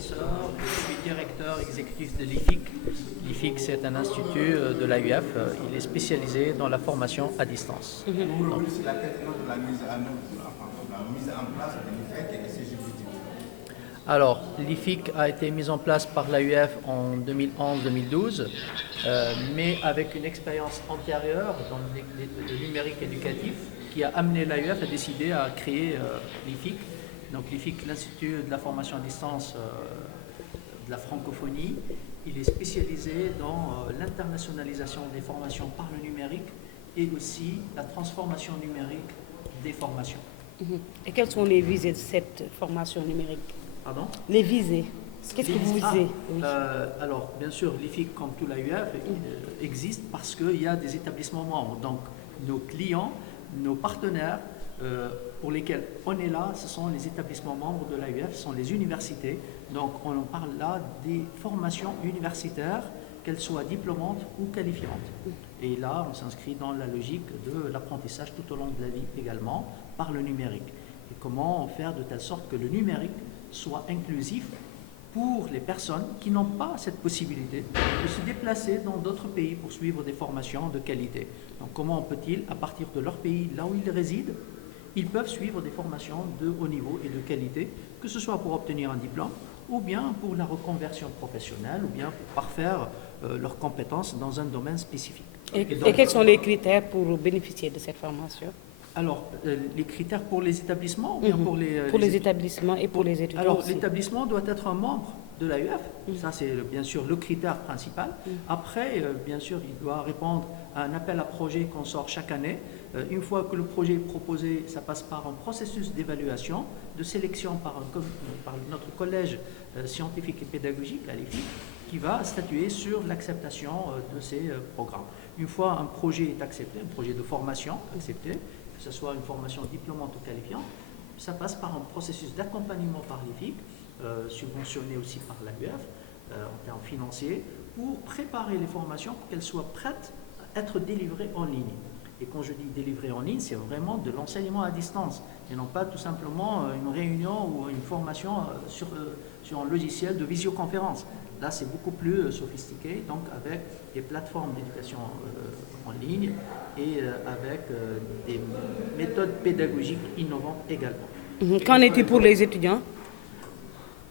professeur, je suis directeur exécutif de l'IFIC. L'IFIC, c'est un institut de l'AUF. Il est spécialisé dans la formation à distance. Aujourd'hui, c'est la pertinence de la mise en œuvre, la mise en place de l'IFIC et ses objectifs. Alors, l'IFIC a été mise en place par l'AUF en 2011-2012, mais avec une expérience antérieure dans le numérique éducatif qui a amené l'AUF à décider à créer l'IFIC. Donc l'IFIC, l'Institut de la formation à distance de la francophonie, il est spécialisé dans l'internationalisation des formations par le numérique et aussi la transformation numérique des formations. Et quelles sont les visées de cette formation numérique? Pardon? Les visées. Qu'est-ce que vous visez? Alors, bien sûr, l'IFIC, comme tout l'AUF, existe parce qu'il y a des établissements membres. Donc, nos clients, nos partenaires pour lesquels on est là, ce sont les établissements membres de l'AUF, ce sont les universités. Donc, on en parle là des formations universitaires, qu'elles soient diplômantes ou qualifiantes. Et là, on s'inscrit dans la logique de l'apprentissage tout au long de la vie également par le numérique. Et comment faire de telle sorte que le numérique soit inclusif pour les personnes qui n'ont pas cette possibilité de se déplacer dans d'autres pays pour suivre des formations de qualité. Donc comment peut-il, à partir de leur pays, là où ils résident, ils peuvent suivre des formations de haut niveau et de qualité, que ce soit pour obtenir un diplôme, ou bien pour la reconversion professionnelle, ou bien pour parfaire leurs compétences dans un domaine spécifique. Et quels sont les critères pour bénéficier de cette formation? Alors, les critères pour les établissements ou bien pour les établissements et pour les étudiants? Alors, l'établissement doit être un membre de l'AUF. Ça, c'est bien sûr le critère principal. Après, bien sûr, il doit répondre à un appel à projet qu'on sort chaque année. Une fois que le projet est proposé, ça passe par un processus d'évaluation, de sélection par notre collège scientifique et pédagogique à l'IFIC, qui va statuer sur l'acceptation de ces programmes. Une fois un projet est accepté, un projet de formation accepté, que ce soit une formation diplômante ou qualifiante, ça passe par un processus d'accompagnement par l'IFIC, subventionné aussi par l'AUF en termes financiers, pour préparer les formations pour qu'elles soient prêtes à être délivrées en ligne. Et quand je dis délivrées en ligne, c'est vraiment de l'enseignement à distance, et non pas tout simplement une réunion ou une formation sur un logiciel de visioconférence. Là, c'est beaucoup plus sophistiqué, donc avec des plateformes d'éducation en ligne et avec des méthodes pédagogiques innovantes également. Qu'en est-il pour les étudiants?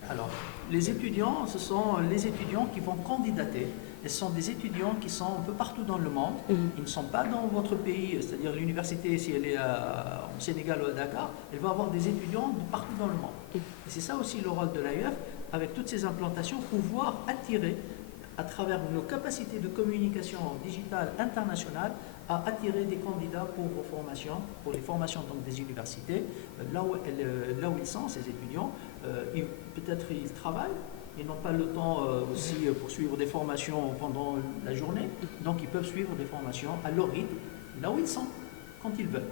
Alors, les étudiants, ce sont les étudiants qui vont candidater. Et ce sont des étudiants qui sont un peu partout dans le monde. Ils ne sont pas dans votre pays, c'est-à-dire l'université, si elle est au Sénégal ou à Dakar, elle va avoir des étudiants de partout dans le monde. Et c'est ça aussi le rôle de l'AUF, avec toutes ces implantations, pouvoir attirer, à travers nos capacités de communication digitale internationale, à attirer des candidats pour vos formations, pour les formations donc, des universités, là où ils sont, ces étudiants, peut-être ils travaillent, ils n'ont pas le temps aussi pour suivre des formations pendant la journée, donc ils peuvent suivre des formations à leur rythme, là où ils sont, quand ils veulent.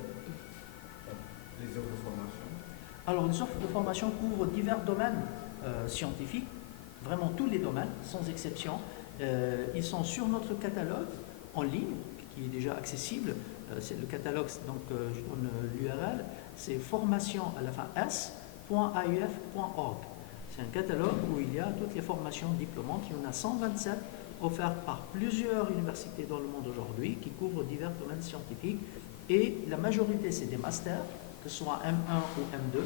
Les offres de formation? Alors les offres de formation couvrent divers domaines scientifiques, vraiment tous les domaines, sans exception. Ils sont sur notre catalogue en ligne, qui est déjà accessible. C'est le catalogue, donc je donne l'URL, c'est formation à la fin s.auf.org. C'est un catalogue où il y a toutes les formations diplômantes. Il y en a 127 offertes par plusieurs universités dans le monde aujourd'hui qui couvrent divers domaines scientifiques. Et la majorité, c'est des masters, que ce soit M1 ou M2.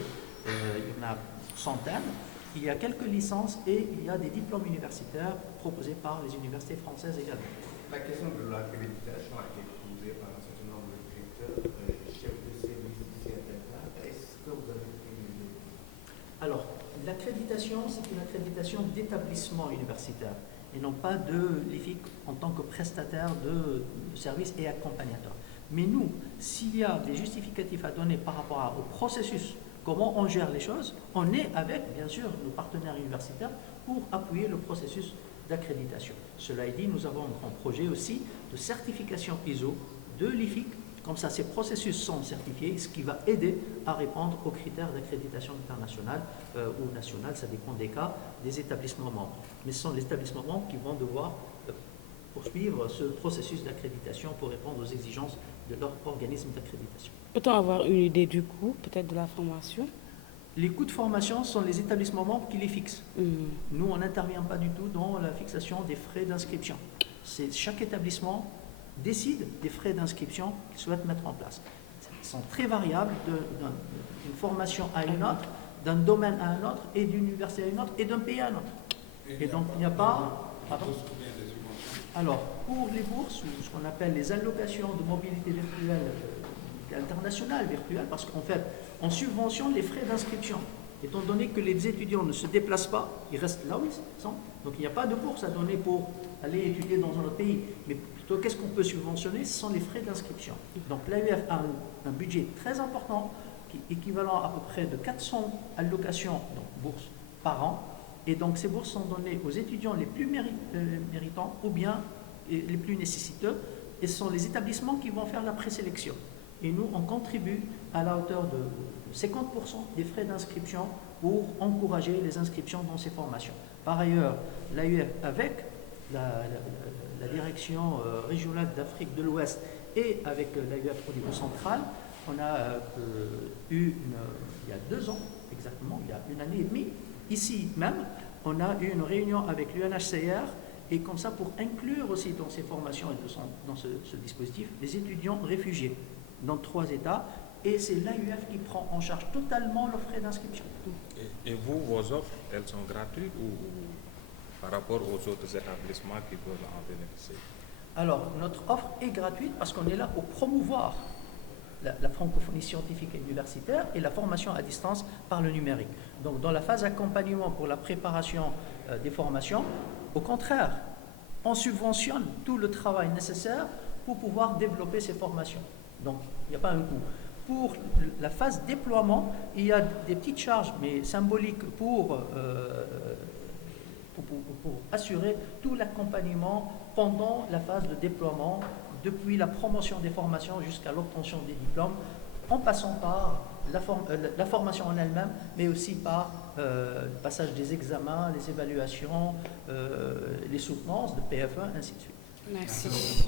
Il y en a centaines. Il y a quelques licences et il y a des diplômes universitaires proposés par les universités françaises également. La question de l'accréditation a été posée par un certain nombre de directeurs, chefs de service ici à Dakar. Est-ce que vous avez pris une idée? Alors, l'accréditation, c'est une accréditation d'établissement universitaire et non pas de l'IFIC en tant que prestataire de services et accompagnateur. Mais nous, s'il y a des justificatifs à donner par rapport au processus, comment on gère les choses, on est avec, bien sûr, nos partenaires universitaires pour appuyer le processus d'accréditation. Cela est dit, nous avons un grand projet aussi de certification ISO de l'IFIC. Comme ça, ces processus sont certifiés, ce qui va aider à répondre aux critères d'accréditation internationale ou nationale, ça dépend des cas, des établissements membres. Mais ce sont les établissements membres qui vont devoir poursuivre ce processus d'accréditation pour répondre aux exigences de leur organisme d'accréditation. Peut-on avoir une idée du coût, peut-être de la formation? Les coûts de formation sont les établissements membres qui les fixent. Nous, on n'intervient pas du tout dans la fixation des frais d'inscription. C'est chaque établissement décide des frais d'inscription qu'il souhaite mettre en place. Ils sont très variables d'une formation à une autre, d'un domaine à un autre, et d'une université à une autre, et d'un pays à un autre. Et donc, il n'y a pas... Pardon ? Alors, pour les bourses, ou ce qu'on appelle les allocations de mobilité virtuelle, internationale virtuelle, parce qu'en fait, on subventionne les frais d'inscription. Étant donné que les étudiants ne se déplacent pas, ils restent là où ils sont. Donc, il n'y a pas de bourse à donner pour aller étudier dans un autre pays. Mais plutôt, qu'est-ce qu'on peut subventionner? Ce sont les frais d'inscription. Donc, l'AUF a un budget très important, qui est équivalent à peu près de 400 allocations, donc bourses, par an. Et donc, ces bourses sont données aux étudiants les plus méritants ou bien les plus nécessiteux. Et ce sont les établissements qui vont faire la présélection. Et nous, on contribue à la hauteur de 50% des frais d'inscription pour encourager les inscriptions dans ces formations. Par ailleurs, l'AUF, avec la direction régionale d'Afrique de l'Ouest et avec l'AUF au niveau central, on a eu, il y a 2 ans exactement, il y a 1 année et demie, ici même, on a eu une réunion avec l'UNHCR et comme ça pour inclure aussi dans ces formations et dans ce dispositif les étudiants réfugiés dans 3 États, et c'est l'AUF qui prend en charge totalement leurs frais d'inscription. Et vous, vos offres, elles sont gratuites ou par rapport aux autres établissements qui peuvent en bénéficier? Alors, notre offre est gratuite parce qu'on est là pour promouvoir la francophonie scientifique et universitaire et la formation à distance par le numérique. Donc, dans la phase accompagnement pour la préparation des formations, au contraire, on subventionne tout le travail nécessaire pour pouvoir développer ces formations. Donc, il n'y a pas un coût. Pour la phase déploiement, il y a des petites charges, mais symboliques, pour assurer tout l'accompagnement pendant la phase de déploiement, depuis la promotion des formations jusqu'à l'obtention des diplômes, en passant par la formation en elle-même, mais aussi par le passage des examens, les évaluations, les soutenances de PF1, ainsi de suite. Merci.